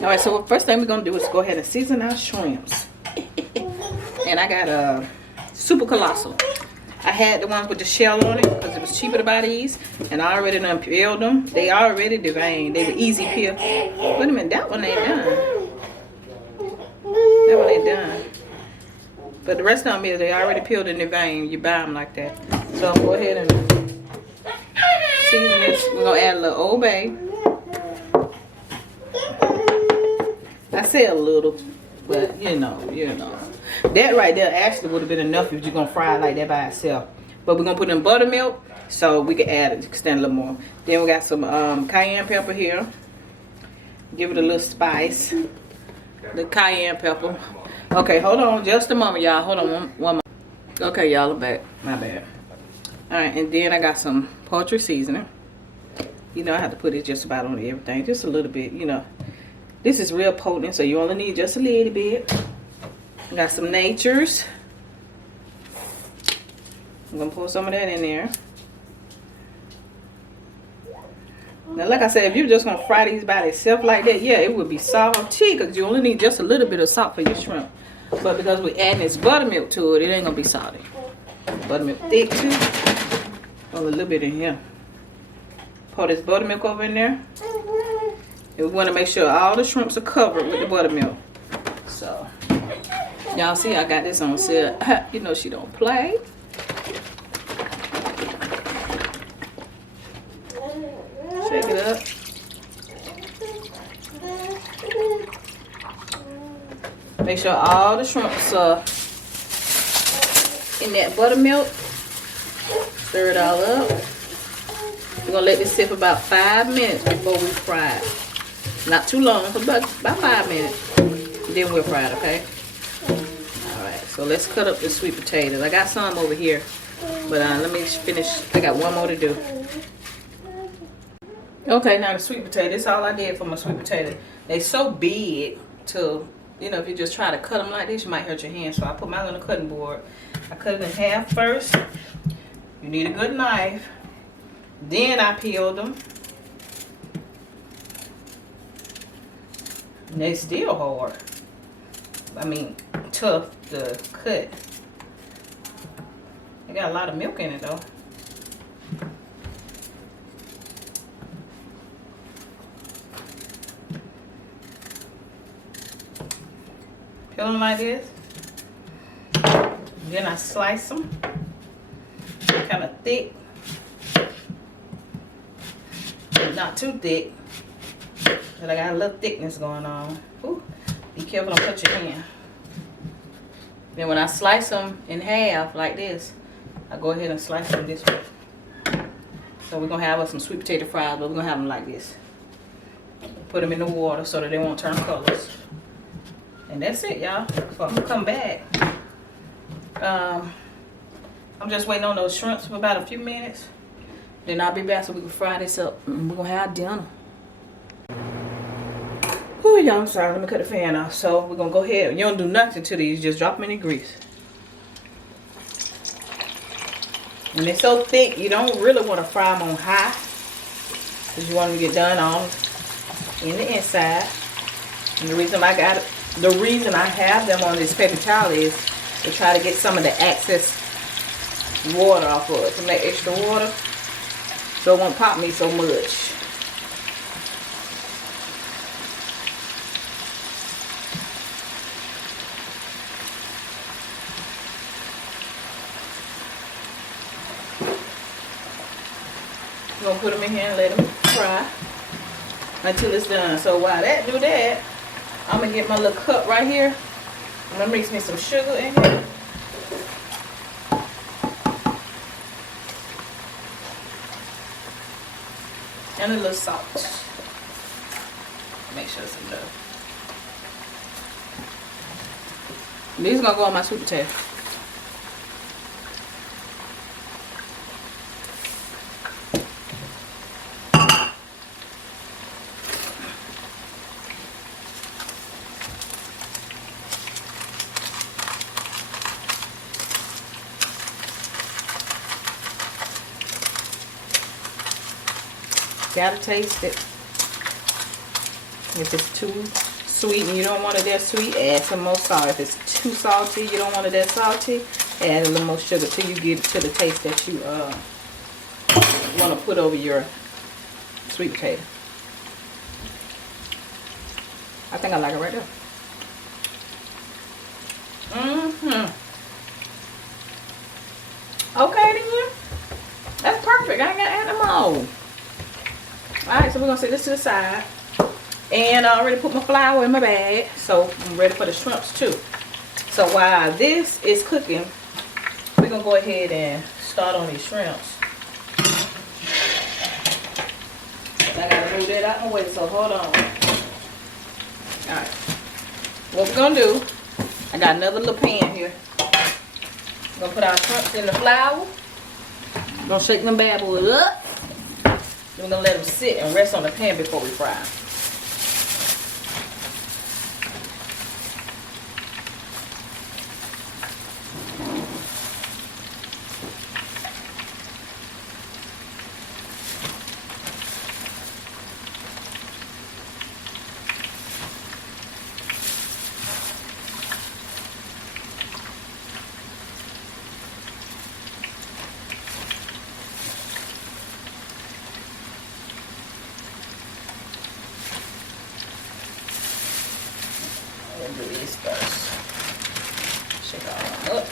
All right, so the first thing we're gonna do is go ahead and season our shrimps. And I got a super colossal. I had the ones with the shell on it because it was cheaper to buy these, and I already done peeled them. They already deveined. They were easy peel. Wait a minute, that one ain't done. That one ain't done. But the rest of them is they already peeled and deveined. You buy them like that. So I'll go ahead and season this. We're gonna add a little Old Bay. I say a little, but you know. That right there actually would have been enough if you're gonna fry it like that by itself. But we're gonna put in buttermilk so we can add it, extend a little more. Then we got some cayenne pepper here. Give it a little spice. The cayenne pepper. Okay, hold on just a moment, y'all. Hold on one moment. Okay, y'all, I'm back. My bad. Alright, and then I got some poultry seasoning. You know, I have to put it just about on everything. Just a little bit, you know. This is real potent, so you only need just a little bit. I got some Nature's. I'm going to pour some of that in there. Now, like I said, if you're just going to fry these by themselves like that, yeah, it would be salty because you only need just a little bit of salt for your shrimp. But because we're adding this buttermilk to it, it ain't going to be salty. Buttermilk thick, too. Oh, a little bit in here. Pour this buttermilk over in there. And we want to make sure all the shrimps are covered with the buttermilk. So, y'all see I got this on sale. You know she don't play. Shake it up. Make sure all the shrimps are in that buttermilk. Stir it all up. We're going to let this sit for about 5 minutes before we fry it. Not too long, but about 5 minutes. Then we'll fry it, okay? Alright, so let's cut up the sweet potatoes. I got some over here. But let me finish. I got one more to do. Okay, now the sweet potato. That's all I did for my sweet potato. They so big to, you know, if you just try to cut them like this, you might hurt your hand. So I put mine on the cutting board. I cut it in half first. You need a good knife. Then I peeled them. And they still hard. I mean, tough to cut. They got a lot of milk in it though. Peel them like this. Then I slice them. Kind of thick. Not too thick. But I got a little thickness going on. Ooh, be careful, don't cut your hand. Then when I slice them in half like this, I go ahead and slice them this way. So we're going to have us some sweet potato fries, but we're going to have them like this. Put them in the water so that they won't turn colors. And that's it, y'all. So I'm going to come back. I'm just waiting on those shrimps for about a few minutes. Then I'll be back so we can fry this up. And we're going to have dinner. Oh, y'all, I'm sorry. Let me cut the fan off. So we're going to go ahead. You don't do nothing to these. Just drop them in the grease. And they're so thick, you don't really want to fry them on high. Because you want them to get done on in the inside. And the reason I have them on this paper towel is to try to get some of the excess water off of it. Some of that extra water. So it won't pop me so much. I'm going to put them in here and let them fry until it's done. So while that do that, I'm going to get my little cup right here. I'm going to mix me some sugar in here. And a little salt. Make sure it's enough. These are going to go on my sweet potato. Gotta taste it. If it's too sweet and you don't want it that sweet, add some more salt. If it's too salty, you don't want it that salty, add a little more sugar till you get it to the taste that you want to put over your sweet potato. I think I like it right there. Okay then. That's perfect. I ain't gotta add them all. Alright, so we're gonna set this to the side. And I already put my flour in my bag, so I'm ready for the shrimps too. So while this is cooking, we're gonna go ahead and start on these shrimps. I gotta move that out my way, so hold on. Alright. What we're gonna do, I got another little pan here. We're gonna put our shrimps in the flour. We're gonna shake them bad boys up. Then we're gonna let them sit and rest on the pan before we fry them. Do these first. Shake all up.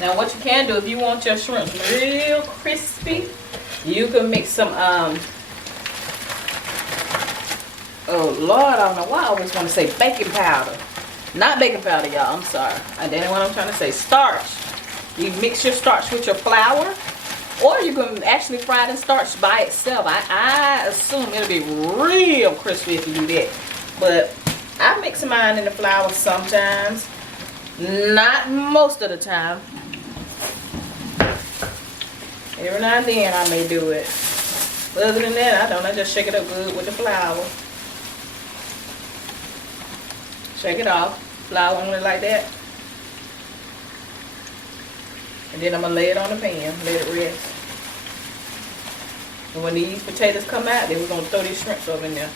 Now what you can do if you want your shrimp real crispy, you can mix some oh Lord, I don't know why I always want to say baking powder. Not baking powder, y'all, I'm sorry. That ain't what I'm trying to say. Starch. You mix your starch with your flour. Or you can actually fry it in starch by itself. I assume it'll be real crispy if you do that. But I mix mine in the flour sometimes. Not most of the time. Every now and then I may do it. But other than that, I don't. I just shake it up good with the flour. Shake it off. Flour only like that. And then I'm going to lay it on the pan, let it rest. And when these potatoes come out, then we're going to throw these shrimps over in there.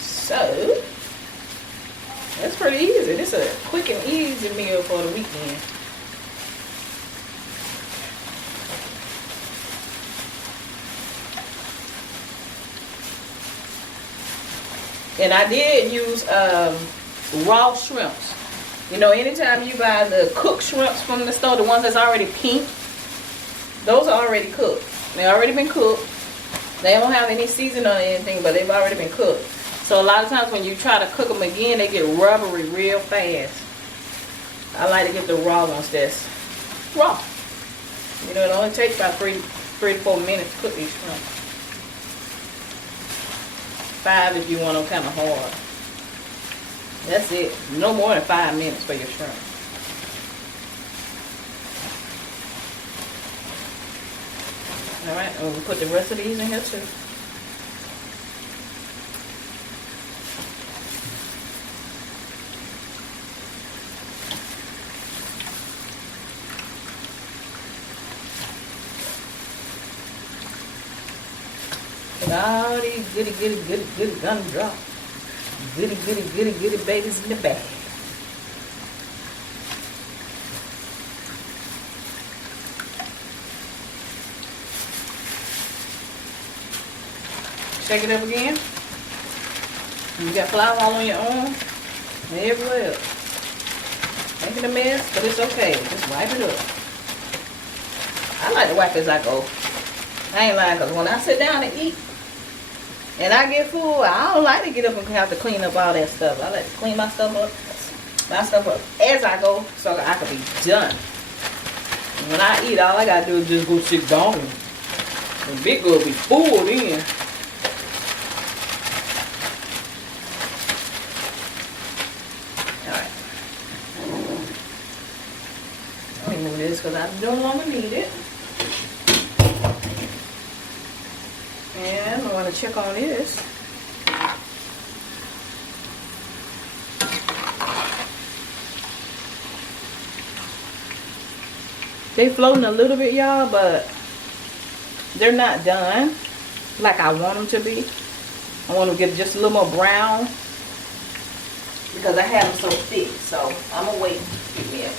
So, that's pretty easy. This is a quick and easy meal for the weekend. And I did use raw shrimps. You know, anytime you buy the cooked shrimps from the store, the ones that's already pink, those are already cooked. They already been cooked. They don't have any seasoning or anything, but they've already been cooked. So a lot of times when you try to cook them again, they get rubbery real fast. I like to get the raw ones that's raw. You know, it only takes about 3 to 4 minutes to cook these shrimps. 5 if you want them kind of hard. That's it. No more than 5 minutes for your shrimp. Alright, and we'll put the rest of these in here too. And all these goody gumdrops. Goody babies in the bag. Shake it up again. You got flour all on your arm and everywhere. Making a mess, but it's okay. Just wipe it up. I like to wipe as I go. I ain't lying, because when I sit down to eat and I get full, I don't like to get up and have to clean up all that stuff. I like to clean my stuff up as I go so I can be done. And when I eat, all I gotta do is just go sit down. The big girl be full then. Alright. Let me move this because I no longer need it. And I want to check on this. They floating a little bit, y'all, but they're not done like I want them to be. I want them to get just a little more brown because I have them so thick. So I'm gonna wait. Give me a.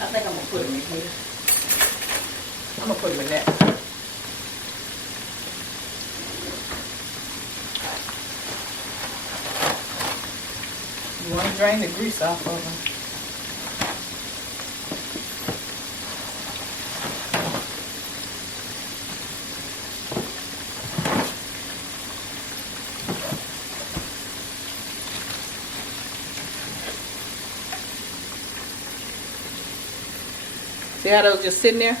I think I'm gonna put them in here. I'm gonna put them in that. You want to drain the grease off of them. See how those just sitting there?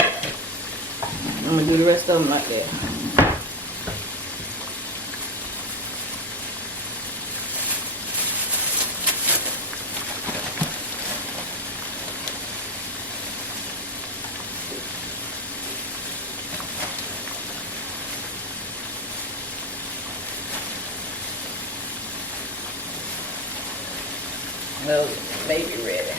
I'm gonna do the rest of them like that. Well, maybe ready.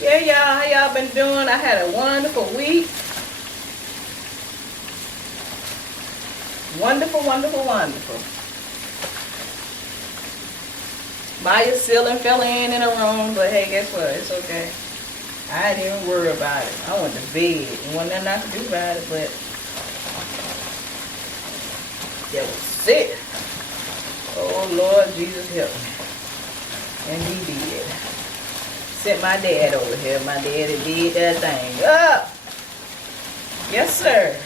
Yeah, y'all, how y'all been doing? I had a wonderful week. Wonderful, wonderful, wonderful. Maya ceiling fell in a room, but hey, guess what? It's okay. I didn't even worry about it. I went to bed. There wasn't nothing I could do about it, but that was it. Oh, Lord Jesus, help me. And he did. Sent my dad over here. My daddy did that thing. Up! Yes, sir.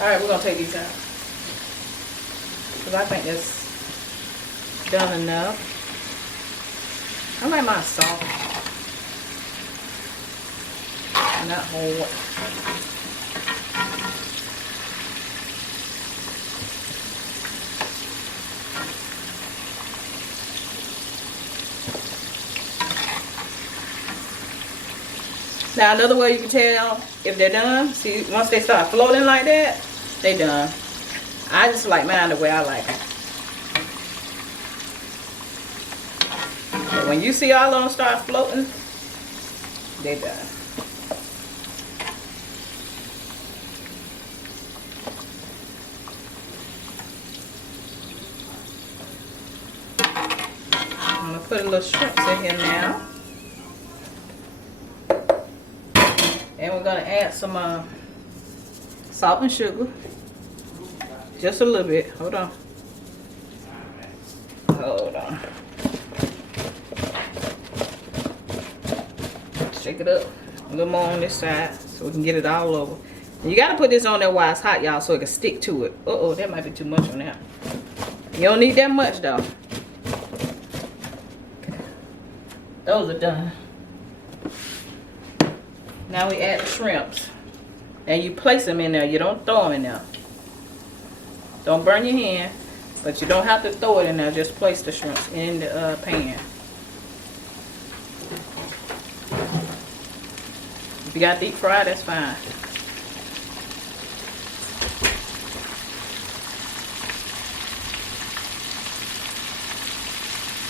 Alright, we're going to take these out. Because I think that's done enough. I like mine soft. Not hard. Now another way you can tell if they're done, see, once they start floating like that, they done. I just like mine the way I like it. But when you see all of them start floating, they done. I'm gonna put a little shrimps in here now. And we're gonna add some salt and sugar. Just a little bit. Hold on. Hold on. Shake it up a little more on this side so we can get it all over. And you gotta put this on there while it's hot, y'all, so it can stick to it. Uh-oh, that might be too much on that. You don't need that much though. Those are done. Now we add the shrimps. And you place them in there. You don't throw them in there. Don't burn your hand. But you don't have to throw it in there. Just place the shrimps in the pan. If you got deep fry, that's fine.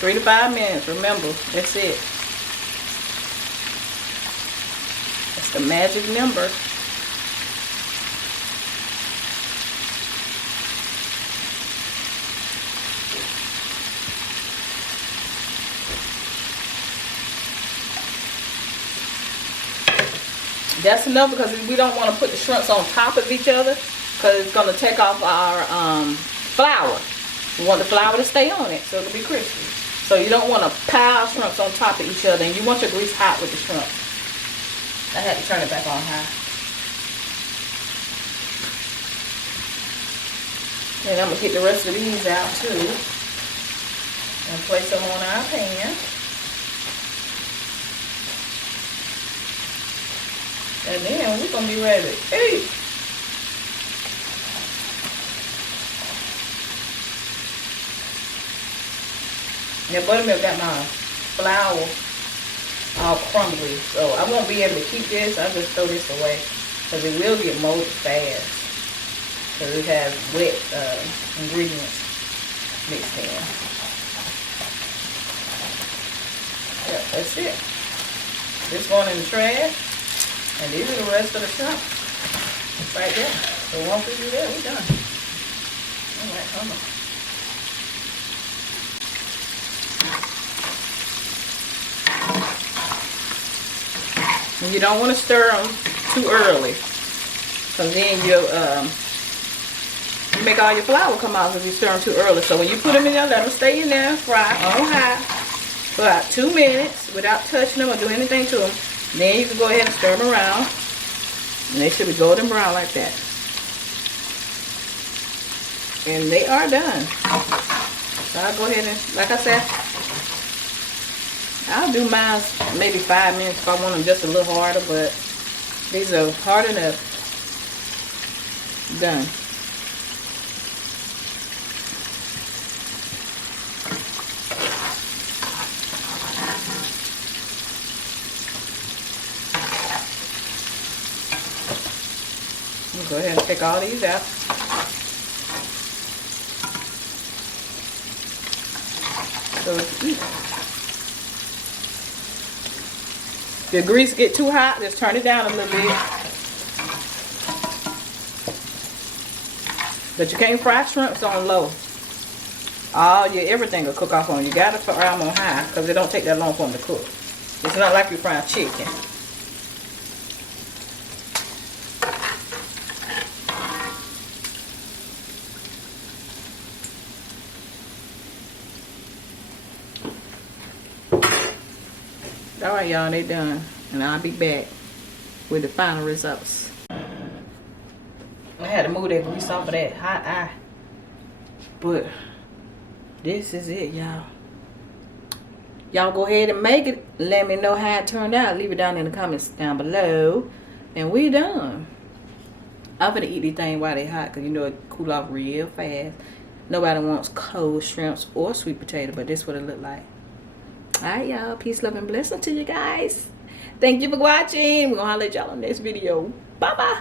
Three to 5 minutes. Remember, that's it. The magic number. That's enough because we don't want to put the shrimps on top of each other because it's going to take off our flour. We want the flour to stay on it so it'll be crispy. So you don't want to pile shrimps on top of each other, and you want your grease hot with the shrimp. I had to turn it back on high. And I'm going to get the rest of these out too. And place them on our pan. And then we're going to be ready to eat. Now buttermilk got my flour all crumbly, so I won't be able to keep this. I'll just throw this away because it will get molded fast. because it has wet ingredients mixed in. Yep, that's it. This going in the trash, and these are the rest of the shrimp right there. So once we do that, we're done. All right, come on. And you don't want to stir them too early, because then you make all your flour come out if you stir them too early. So when you put them in there, let them stay in there and fry on high for about 2 minutes without touching them or doing anything to them. Then you can go ahead and stir them around, and they should be golden brown like that. And they are done. So I'll go ahead and, like I said, I'll do mine maybe 5 minutes if I want them just a little harder, but these are hard enough. Done. Go ahead and take all these out. So if your grease get too hot, just turn it down a little bit. But you can't fry shrimps on low. Everything will cook off on. You gotta fry them on high because it don't take that long for them to cook. It's not like you frying chicken. Alright y'all, they done. And I'll be back with the final results. I had to move that grease off of that hot eye. But this is it, y'all. Y'all go ahead and make it. Let me know how it turned out. Leave it down in the comments down below. And we done. I'm gonna eat these things while they hot, because you know it cool off real fast. Nobody wants cold shrimps or sweet potato, but this is what it look like. Alright y'all, peace, love, and blessing to you guys. Thank you for watching. We're gonna holler at y'all on the next video. Bye bye.